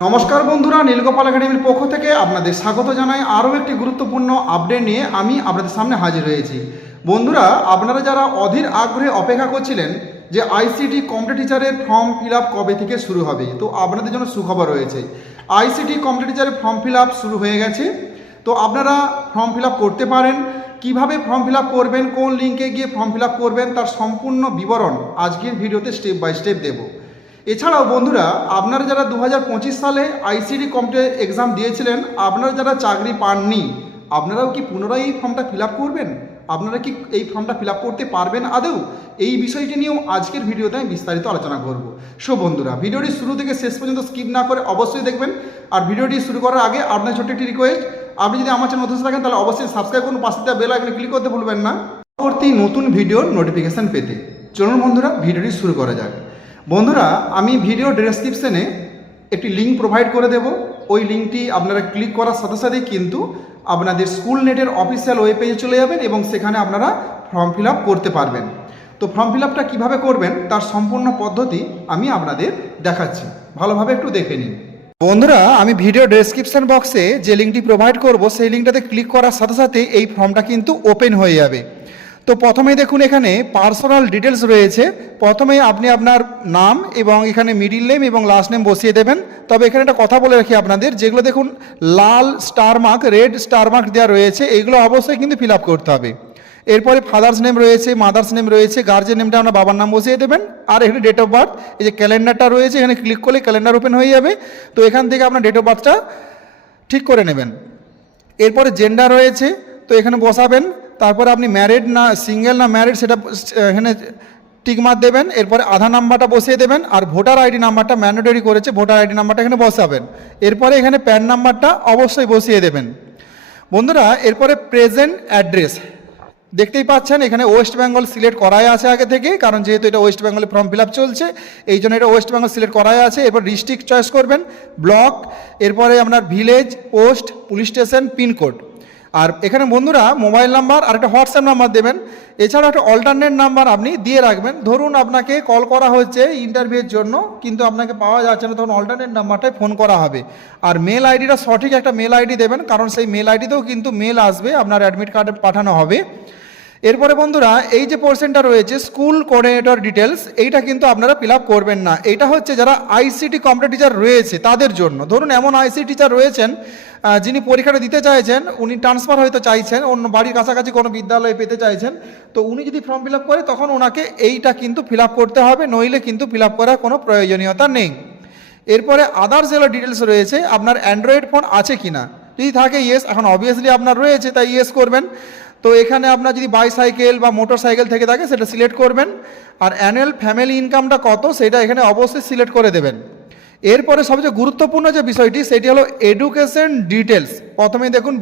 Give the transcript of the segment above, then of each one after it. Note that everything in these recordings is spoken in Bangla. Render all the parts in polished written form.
নমস্কার বন্ধুরা, নীলগোপাল একাডেমির পক্ষ থেকে আপনাদের স্বাগত জানাই। আরও একটি গুরুত্বপূর্ণ আপডেট নিয়ে আমি আপনাদের সামনে হাজির হয়েছি। বন্ধুরা, আপনারা যারা অধীর আগ্রহে অপেক্ষা করছিলেন যে আইসিটি কম্পিউটার টিচারের ফর্ম ফিল আপ কবে থেকে শুরু হবে, তো আপনাদের জন্য সুখবর রয়েছে। আইসিটি কম্পিউটার টিচারের ফর্ম ফিল আপ শুরু হয়ে গেছে। তো আপনারা ফর্ম ফিল আপ করতে পারেন। কিভাবে ফর্ম ফিল আপ করবেন, কোন লিঙ্কে গিয়ে ফর্ম ফিল আপ করবেন, তার সম্পূর্ণ বিবরণ আজকের ভিডিওতে স্টেপ বাই স্টেপ দেব। এছাড়াও বন্ধুরা, আপনারা যারা 2025 সালে আইসিটি কম্পিউটার এক্সাম দিয়েছিলেন, আপনারা যারা চাকরি পাননি, আপনারাও কি পুনরায় এই ফর্মটা ফিল আপ করবেন? আপনারা কি এই ফর্মটা ফিল আপ করতে পারবেন আদৌ? এই বিষয়টি নিয়েও আজকের ভিডিওতে আমি বিস্তারিত আলোচনা করব। সো বন্ধুরা, ভিডিওটি শুরু থেকে শেষ পর্যন্ত স্কিপ না করে অবশ্যই দেখবেন। আর ভিডিওটি শুরু করার আগে আপনার ছোট্ট একটি রিকোয়েস্ট, আপনি যদি আমার চ্যানেল নতুন থাকেন তাহলে অবশ্যই সাবস্ক্রাইব করুন, পাশে দেওয়া বেল আইকনে ক্লিক করতে ভুলবেন না পরবর্তী নতুন ভিডিওর নোটিফিকেশান পেতে। চলুন বন্ধুরা, ভিডিওটি শুরু করা যাক। বন্ধুরা, আমি ভিডিও ডেসক্রিপশনে একটি লিঙ্ক প্রোভাইড করে দেব। ওই লিঙ্কটি আপনারা ক্লিক করার সাথে সাথেই কিন্তু আপনাদের স্কুল নেটের অফিসিয়াল ওয়েব পেজে চলে যাবেন এবং সেখানে আপনারা ফর্ম ফিল আপ করতে পারবেন। তো ফর্ম ফিল আপটা কীভাবে করবেন তার সম্পূর্ণ পদ্ধতি আমি আপনাদের দেখাচ্ছি, ভালোভাবে একটু দেখে নিন। বন্ধুরা, আমি ভিডিও ডেসক্রিপশন বক্সে যে লিঙ্কটি প্রোভাইড করব সেই লিঙ্কটাতে ক্লিক করার সাথে সাথে এই ফর্মটা কিন্তু ওপেন হয়ে যাবে। তো প্রথমেই দেখুন, এখানে পার্সোনাল ডিটেলস রয়েছে। প্রথমে আপনি আপনার নাম এবং এখানে মিডিল নেম এবং লাস্ট নেম বসিয়ে দেবেন। তবে এখানে একটা কথা বলে রাখি আপনাদের, যেগুলো দেখুন লাল star mark, red star mark দেওয়া রয়েছে, এগুলো অবশ্যই কিন্তু ফিল আপ করতে হবে। এরপরে ফাদার্স নেম রয়েছে, মাদার্স নেম রয়েছে, গার্জেন নেমটা আপনার বাবার নাম বসিয়ে দেবেন। আর এখানে ডেট অফ বার্থ, এই যে ক্যালেন্ডারটা রয়েছে এখানে ক্লিক করলে ক্যালেন্ডার ওপেন হয়ে যাবে। তো এখান থেকে আপনার ডেট অফ বার্থটা ঠিক করে নেবেন। এরপরে জেন্ডার রয়েছে, তো এখানে বসাবেন। তারপরে আপনি ম্যারিড না সিঙ্গেল না ম্যারিড সেটা এখানে টিকমার্ক দেবেন। এরপরে আধার নাম্বারটা বসিয়ে দেবেন। আর ভোটার আইডি নাম্বারটা ম্যান্ডেটরি করেছে, ভোটার আইডি নাম্বারটা এখানে বসাবেন। এরপরে এখানে প্যান নাম্বারটা অবশ্যই বসিয়ে দেবেন। বন্ধুরা, এরপরে প্রেজেন্ট অ্যাড্রেস দেখতেই পাচ্ছেন এখানে ওয়েস্ট বেঙ্গল সিলেক্ট করাই আছে আগে থেকে, কারণ যেহেতু এটা ওয়েস্ট বেঙ্গলে ফর্ম ফিল আপ চলছে এই জন্য এটা ওয়েস্ট বেঙ্গল সিলেক্ট করাই আছে। এরপর ডিস্ট্রিক্ট চয়েস করবেন, ব্লক, এরপরে আপনার village, post, police station, pincode. আর এখানে বন্ধুরা মোবাইল নাম্বার আর একটা হোয়াটসঅ্যাপ নাম্বার দেবেন। এছাড়া একটা অল্টারনেট নাম্বার আপনি দিয়ে রাখবেন। ধরুন আপনাকে কল করা হচ্ছে ইন্টারভিউয়ের জন্য, কিন্তু আপনাকে পাওয়া যাচ্ছে না, তখন অল্টারনেট নাম্বারটায় ফোন করা হবে। আর মেল আইডিটা সঠিক একটা মেল আইডি দেবেন, কারণ সেই মেল আইডিতেও কিন্তু মেল আসবে, আপনার অ্যাডমিট কার্ডে পাঠানো হবে। এরপরে বন্ধুরা, এই যে পোর্শনটা রয়েছে স্কুল কোঅর্ডিনেটর ডিটেলস, এইটা কিন্তু আপনারা ফিল আপ করবেন না। এইটা হচ্ছে যারা আইসিটি কম্পিউটার টিচার রয়েছে তাদের জন্য। ধরুন এমন আইসিটি টিচার রয়েছেন যিনি পরীক্ষাটা দিতে চাইছেন, উনি ট্রান্সফার হয়তো চাইছেন, অন্য বাড়ির কাছাকাছি কোনো বিদ্যালয়ে পেতে চাইছেন, তো উনি যদি ফর্ম ফিল আপ করে তখন ওনাকে এইটা কিন্তু ফিল আপ করতে হবে, নইলে কিন্তু ফিল আপ করার কোনো প্রয়োজনীয়তা নেই। এরপরে আদার্স যেগুলো ডিটেলস রয়েছে, আপনার অ্যান্ড্রয়েড ফোন আছে কি না, যদি থাকে ইয়েস, এখন অবভিয়াসলি আপনার রয়েছে তাই ইয়েস করবেন। তো এখানে আপনার যদি বাইসাইকেল বা মোটর সাইকেল থেকে থাকে সেটা সিলেক্ট করবেন। আর অ্যানুয়াল ফ্যামিলি ইনকামটা কত সেটা এখানে অবশ্যই সিলেক্ট করে দেবেন। এরপরে সবচেয়ে গুরুত্বপূর্ণ যে বিষয়টি সেটি হলো এডুকেশন ডিটেলস। প্রথমে দেখুন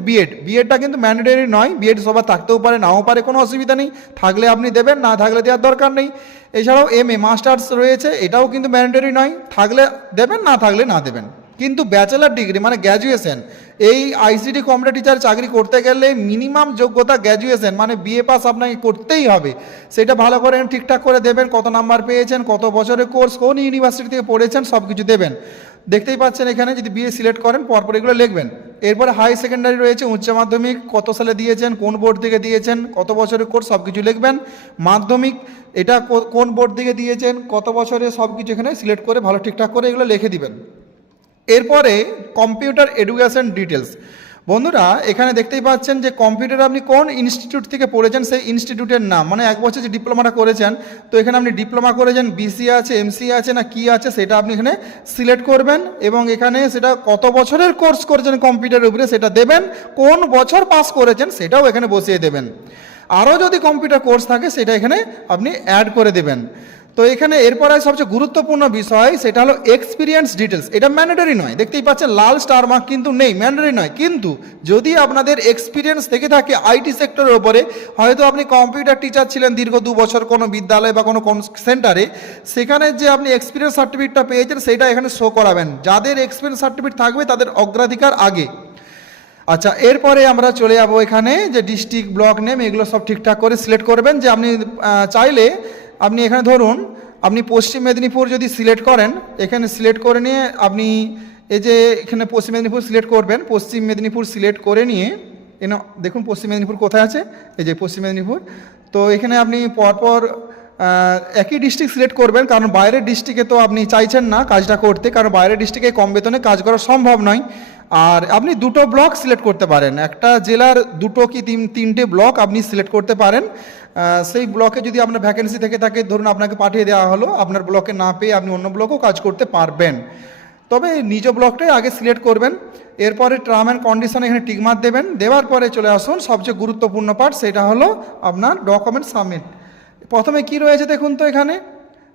বিএডটা কিন্তু ম্যান্ডেটরি নয়, বিএড সবার থাকতেও পারে নাও পারে, কোনো অসুবিধা নেই, থাকলে আপনি দেবেন, না থাকলে দেওয়ার দরকার নেই। এছাড়াও এমএ মাস্টার্স রয়েছে, এটাও কিন্তু ম্যান্ডেটরি নয়, থাকলে দেবেন, না থাকলে না দেবেন। কিন্তু ব্যাচেলার ডিগ্রি মানে গ্র্যাজুয়েশন, এই আইসিটি কম্পিউটার টিচার চাকরি করতে গেলে মিনিমাম যোগ্যতা গ্র্যাজুয়েশন মানে বিএ পাস আপনাকে করতেই হবে। সেটা ভালো করে ঠিকঠাক করে দেবেন, কত নাম্বার পেয়েছেন, কত বছরের কোর্স, কোন ইউনিভার্সিটি থেকে পড়েছেন, সব কিছু দেবেন। দেখতেই পাচ্ছেন এখানে যদি বিএ সিলেক্ট করেন পরপর এগুলো লিখবেন। এরপরে হাই সেকেন্ডারি রয়েছে, উচ্চ মাধ্যমিক কত সালে দিয়েছেন, কোন বোর্ড থেকে দিয়েছেন, কত বছরের কোর্স, সব কিছু লিখবেন। মাধ্যমিক এটা কোন বোর্ড থেকে দিয়েছেন, কত বছরে, সব কিছু এখানে সিলেক্ট করে ভালো ঠিকঠাক করে এগুলো লিখে দিবেন। এরপরে কম্পিউটার এডুকেশন ডিটেলস। বন্ধুরা, এখানে দেখতেই পাচ্ছেন যে কম্পিউটার আপনি কোন ইনস্টিটিউট থেকে পড়েছেন সেই ইনস্টিটিউটের নাম, মানে এক বছর যে ডিপ্লোমাটা করেছেন, তো এখানে আপনি ডিপ্লোমা করেছেন, বিসি আছে, এমসি আছে না কি আছে সেটা আপনি এখানে সিলেক্ট করবেন এবং এখানে সেটা কত বছরের কোর্স করেছেন কম্পিউটারের উপরে সেটা দেবেন, কোন বছর পাস করেছেন সেটাও এখানে বসিয়ে দেবেন। আরও যদি কম্পিউটার কোর্স থাকে সেটা এখানে আপনি অ্যাড করে দেবেন। তো এখানে এরপরে সবচেয়ে গুরুত্বপূর্ণ বিষয় সেটা হলো এক্সপিরিয়েন্স ডিটেলস। এটা ম্যান্ডেটরি নয়, দেখতেই পাচ্ছেন লাল স্টার মার্ক কিন্তু নেই, ম্যান্ডেটরি নয়। কিন্তু যদি আপনাদের এক্সপিরিয়েন্স থেকে থাকে আইটি সেক্টরের ওপরে, হয়তো আপনি কম্পিউটার টিচার ছিলেন দীর্ঘ 2 বছর কোনো বিদ্যালয় বা কোনো সেন্টারে, সেখানে যে আপনি এক্সপিরিয়েন্স সার্টিফিকেটটা পেয়েছেন সেটা এখানে শো করাবেন। যাদের এক্সপিরিয়েন্স সার্টিফিকেট থাকবে তাদের অগ্রাধিকার আগে। আচ্ছা, এরপরে আমরা চলে যাবো এখানে যে ডিস্ট্রিক্ট, ব্লক নেম, এগুলো সব ঠিকঠাক করে সিলেক্ট করবেন। যে আপনি চাইলে আপনি এখানে ধরুন আপনি পশ্চিম মেদিনীপুর যদি সিলেক্ট করেন, এখানে সিলেক্ট করে নিয়ে আপনি এই যে এখানে পশ্চিম মেদিনীপুর সিলেক্ট করবেন, পশ্চিম মেদিনীপুর সিলেক্ট করে নিয়ে দেখুন পশ্চিম মেদিনীপুর কোথায় আছে, এই যে পশ্চিম মেদিনীপুর। তো এখানে আপনি পরপর একই ডিস্ট্রিক্ট সিলেক্ট করবেন, কারণ বাইরের ডিস্ট্রিক্টে তো আপনি চাইছেন না কাজটা করতে, কারণ বাইরের ডিস্ট্রিক্টে কম বেতনে কাজ করা সম্ভব নয়। আর আপনি দুটো ব্লক সিলেক্ট করতে পারেন, একটা জেলার দুটো কি তিনটে ব্লক আপনি সিলেক্ট করতে পারেন। সেই ব্লকে যদি আপনার ভ্যাকেন্সি থেকে থাকে, ধরুন আপনাকে পাঠিয়ে দেওয়া হলো, আপনার ব্লকে না পেয়ে আপনি অন্য ব্লকেও কাজ করতে পারবেন। তবে নিজ ব্লকটাই আগে সিলেক্ট করবেন, এরপরে টার্ম অ্যান্ড কন্ডিশন এখানে টিকমার্ক দেবেন, দেওয়ার পরে চলে আসুন সবচেয়ে গুরুত্বপূর্ণ পার্ট, সেটা হলো আপনার ডকুমেন্ট সাবমিট। প্রথমে কি রয়েছে দেখুন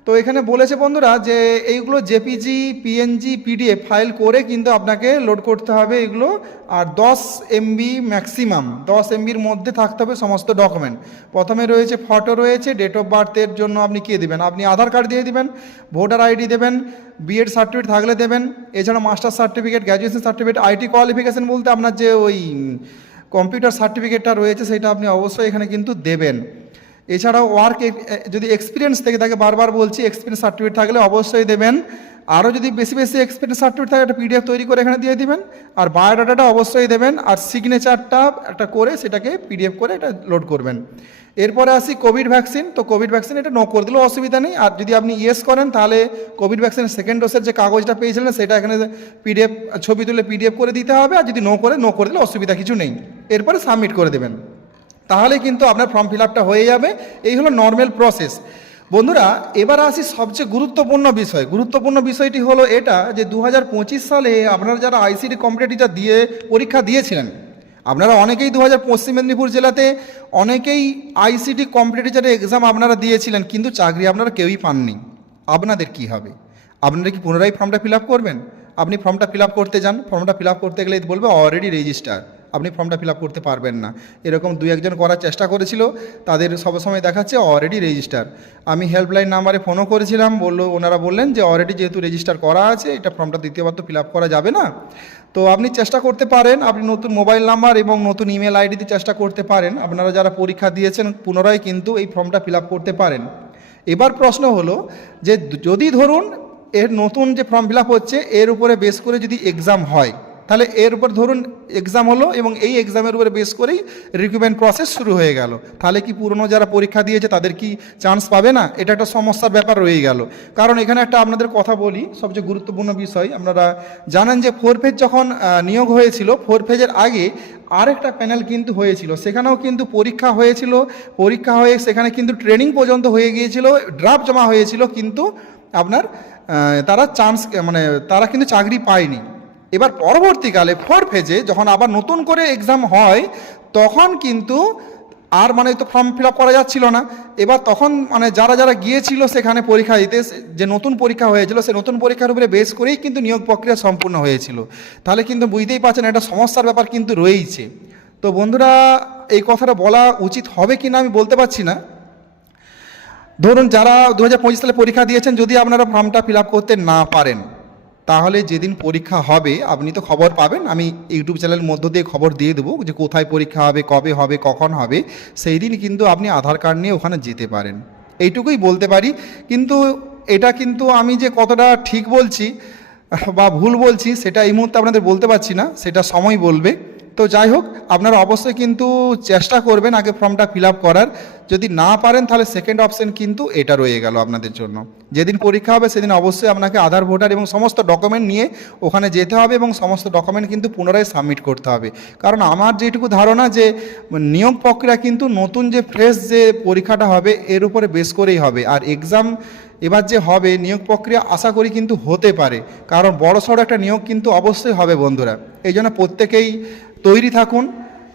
তো এখানে বলেছে বন্ধুরা যে এইগুলো জেপিজি, পিএনজি, পিডিএফ ফাইল করে কিন্তু আপনাকে লোড করতে হবে এগুলো। আর 10 MB ম্যাক্সিমাম, 10 MBর মধ্যে থাকতে হবে সমস্ত ডকুমেন্ট। প্রথমে রয়েছে ফটো রয়েছে, ডেট অফ বার্থের জন্য আপনি কী দেবেন, আপনি আধার কার্ড দিয়ে দেবেন, ভোটার আইডি দেবেন, বিএড সার্টিফিকেট থাকলে দেবেন, এছাড়া master certificate, graduation certificate, IT qualification বলতে আপনার যে ওই কম্পিউটার সার্টিফিকেটটা রয়েছে সেটা আপনি অবশ্যই এখানে কিন্তু দেবেন। এছাড়াও যদি এক্সপিরিয়েন্স থেকে থাকে, বারবার বলছি এক্সপিরিয়েন্স সার্টিফিকেট থাকলে অবশ্যই দেবেন। আরও যদি বেশি এক্সপিরিয়েন্স সার্টিফিকেট থাকে একটা পিডিএফ তৈরি করে এখানে দিয়ে দিবেন। আর বায়োডাটাটা অবশ্যই দেবেন, আর সিগনেচারটা একটা করে সেটাকে পিডিএফ করে এটা লোড করবেন। এরপরে আসি কোভিড ভ্যাকসিন। তো কোভিড ভ্যাকসিন এটা নো করে দিলেও অসুবিধা নেই, আর যদি আপনি ইয়েস করেন তাহলে কোভিড ভ্যাকসিনের সেকেন্ড ডোজের যে কাগজটা পেয়েছিলেন সেটা এখানে পিডিএফ ছবি তুলে পিডিএফ করে দিতে হবে, আর যদি নো করে দিলে অসুবিধা কিছু নেই। এরপরে সাবমিট করে দেবেন, তাহলে কিন্তু আপনার ফর্ম ফিল আপটা হয়ে যাবে। এই হলো নর্মাল প্রসেস। বন্ধুরা এবার আসি সবচেয়ে গুরুত্বপূর্ণ বিষয়টি হলো এটা যে 2025 সালে আপনারা যারা আইসিটি কম্পিটিটিভ দিয়ে পরীক্ষা দিয়েছিলেন, আপনারা অনেকেই পশ্চিম মেদিনীপুর জেলাতে অনেকেই আইসিটি কম্পিটিটিভ এক্সাম আপনারা দিয়েছিলেন, কিন্তু চাকরি আপনারা কেউই পাননি। আপনাদের কি হবে? আপনারা কি পুনরায় ফর্মটা ফিল আপ করবেন? আপনি ফর্মটা ফিল আপ করতে যান, ফর্মটা ফিল আপ করতে গেলে বলবে অলরেডি রেজিস্টার, আপনি ফর্মটা ফিল আপ করতে পারবেন না। এরকম 2-1 করার চেষ্টা করেছিল, তাদের সবসময় দেখাচ্ছে অলরেডি রেজিস্টার। আমি হেল্পলাইন নাম্বারে ফোনও করেছিলাম, ওনারা বললেন যে অলরেডি যেহেতু রেজিস্টার করা আছে, এটা ফর্মটা দ্বিতীয়বার তো ফিল আপ করা যাবে না। তো আপনি চেষ্টা করতে পারেন, আপনি নতুন মোবাইল নাম্বার এবং নতুন ইমেল আইডিতে চেষ্টা করতে পারেন। আপনারা যারা পরীক্ষা দিয়েছেন পুনরায় কিন্তু এই ফর্মটা ফিল আপ করতে পারেন। এবার প্রশ্ন হলো যে যদি ধরুন এর নতুন যে ফর্ম ফিল আপ হচ্ছে এর উপরে বেস করে যদি এক্সাম হয়, তাহলে এর উপর ধরুন এক্সাম হলো এবং এই এক্সামের উপরে বেস করেই রিক্রুটমেন্ট প্রসেস শুরু হয়ে গেল, তাহলে কি পুরনো যারা পরীক্ষা দিয়েছে তাদের কি চান্স পাবে না? এটা একটা সমস্যার ব্যাপার রয়ে গেল। কারণ এখানে একটা আপনাদের কথা বলি, সবচেয়ে গুরুত্বপূর্ণ বিষয়, আপনারা জানেন যে 4 ফেজ যখন নিয়োগ হয়েছিল, 4 ফেজের আগে আরেকটা প্যানেল কিন্তু হয়েছিল, সেখানেও কিন্তু পরীক্ষা হয়েছিল, পরীক্ষা হয়ে সেখানে কিন্তু ট্রেনিং পর্যন্ত হয়ে গিয়েছিল, ড্রাফট জমা হয়েছিল, কিন্তু আপনার তারা কিন্তু চাকরি পায়নি। এবার পরবর্তীকালে 4 ফেজে যখন আবার নতুন করে এক্সাম হয়, তখন কিন্তু আর তো ফর্ম ফিল আপ করা যাচ্ছিল না। এবার তখন যারা গিয়েছিল সেখানে পরীক্ষা দিতে, যে নতুন পরীক্ষা হয়েছিল সেই নতুন পরীক্ষার উপরে বেস করেই কিন্তু নিয়োগ প্রক্রিয়া সম্পূর্ণ হয়েছিল। তাহলে কিন্তু বুঝতেই পারছেন একটা সমস্যার ব্যাপার কিন্তু রয়েছে। তো বন্ধুরা এই কথাটা বলা উচিত হবে কি না আমি বলতে পারছি না। ধরুন যারা 2025 সালে পরীক্ষা দিয়েছেন, যদি আপনারা ফর্মটা ফিল আপ করতে না পারেন, তাহলে যেদিন পরীক্ষা হবে আপনি তো খবর পাবেন, আমি ইউটিউব চ্যানেলের মধ্য দিয়ে খবর দিয়ে দেবো যে কোথায় পরীক্ষা হবে, কবে হবে, কখন হবে। সেই দিন কিন্তু আপনি আধার কার্ড নিয়ে ওখানে যেতে পারেন, এইটুকুই বলতে পারি। কিন্তু এটা কিন্তু আমি যে কতটা ঠিক বলছি বা ভুল বলছি সেটা এই মুহূর্তে আপনাদের বলতে পারছি না, সেটা সময় বলবে। তো যাই হোক, আপনারা অবশ্যই কিন্তু চেষ্টা করবেন আগে ফর্মটা ফিল আপ করার। যদি না পারেন তাহলে সেকেন্ড অপশন কিন্তু এটা রয়ে গেল আপনাদের জন্য। যেদিন পরীক্ষা হবে সেদিন অবশ্যই আপনাকে আধার, ভোটার এবং সমস্ত ডকুমেন্ট নিয়ে ওখানে যেতে হবে এবং সমস্ত ডকুমেন্ট কিন্তু পুনরায় সাবমিট করতে হবে। কারণ আমার যেটুকু ধারণা যে নিয়োগ প্রক্রিয়া কিন্তু নতুন যে ফ্রেশ যে পরীক্ষাটা হবে এর উপরে বেস করেই হবে। আর এক্সাম এবার যে হবে নিয়োগ প্রক্রিয়া আশা করি কিন্তু হতে পারে, কারণ বড়সড় একটা নিয়োগ কিন্তু অবশ্যই হবে বন্ধুরা। এই জন্য প্রত্যেকেই তৈরি থাকুন,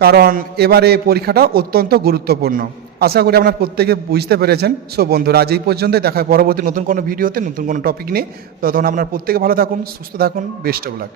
কারণ এবারে পরীক্ষাটা অত্যন্ত গুরুত্বপূর্ণ। আশা করি আপনারা প্রত্যেকে বুঝতে পেরেছেন। সো বন্ধুরা আজ এই পর্যন্তই, দেখা হয় পরবর্তী নতুন কোনো ভিডিওতে নতুন কোনো টপিক নিয়ে। ততক্ষণ আপনারা প্রত্যেকে ভালো থাকুন, সুস্থ থাকুন, বেস্ট অফ লাক।